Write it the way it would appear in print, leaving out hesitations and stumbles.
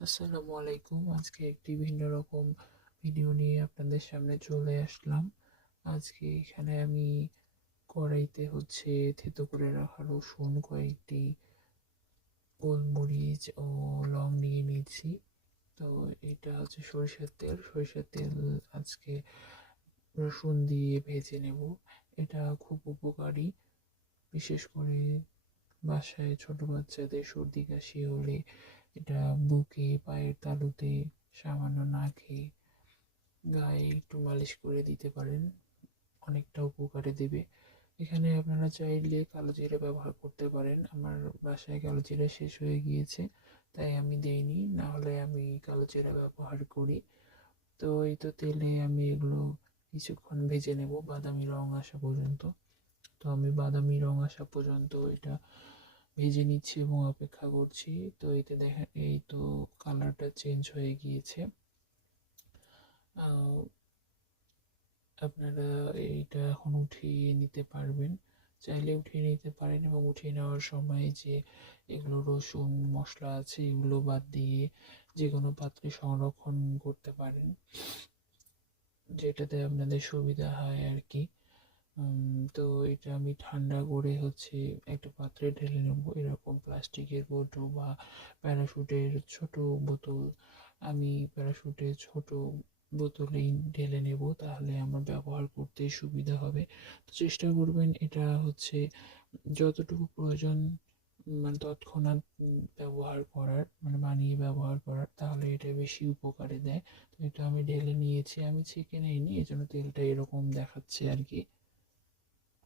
আসসালামু আলাইকুম। আজকে একটি ভিন্ন রকম ভিডিও নিয়ে আপনাদের সামনে চলে আসলাম। আজকে এখানে আমি কড়াইতে থেতো করে রাখা রসুন, কয়েকটি গোলমরিচ ও লং নিয়ে নিয়েছি। তো এটা হচ্ছে সরিষার তেল আজকে রসুন দিয়ে ভেজে নেব। এটা খুব উপকারী, বিশেষ করে বাসায় ছোট বাচ্চাদের সর্দি কাশি হলে এটা বুকে, পায়ের তালুতে, সামান্য নাকে, গায়ে একটু মালিশ করে দিতে পারেন, অনেকটা উপকারে দেবে। এখানে আপনারা চাইলে কালো জিরা ব্যবহার করতে পারেন। আমার বাসায় কালো জিরা শেষ হয়ে গিয়েছে, তাই আমি দেইনি, না হলে আমি কালো জিরা ব্যবহার করি। তো এই তো তেলে আমি এগুলো কিছুক্ষণ ভেজে নেব, বাদামি রং আসা পর্যন্ত। তো আমি বাদামি রং আসা পর্যন্ত এটা ভেজে নিচ্ছি এবং অপেক্ষা করছি। তো এতে দেখেন, এই তো কালারটা চেঞ্জ হয়ে গিয়েছে। আপনারা এইটা এখন উঠিয়ে নিতে পারবেন, চাইলে উঠিয়ে নিতে পারেন, এবং উঠিয়ে নেওয়ার সময় যে এগুলো রসুন মশলা আছে এগুলো বাদ দিয়ে যে কোনো পাত্রে সংরক্ষণ করতে পারেন, যেটাতে আপনাদের সুবিধা হয় আর কি। তো এটা আমি ঠান্ডা করে একটা পাত্রে ঢেলে নেব, এরকম প্লাস্টিকের কৌটো বা প্যারাশুটের ছোট বোতল। আমি প্যারাশুটের ছোট বোতলেই ঢেলে নেব, তাহলে আমার ব্যবহার করতে সুবিধা হবে। তো চেষ্টা করবেন এটা যতটুকু প্রয়োজন, মানে তৎক্ষণাৎ ব্যবহার করার, মানে বানিয়ে ব্যবহার করার, তাহলে এটা বেশি উপকারে দেয়। তো এটা আমি ঢেলে নিয়েছি, আমি ছেঁকে নিইনি, এই জন্য তেলটা এরকম দেখাচ্ছে আর কি।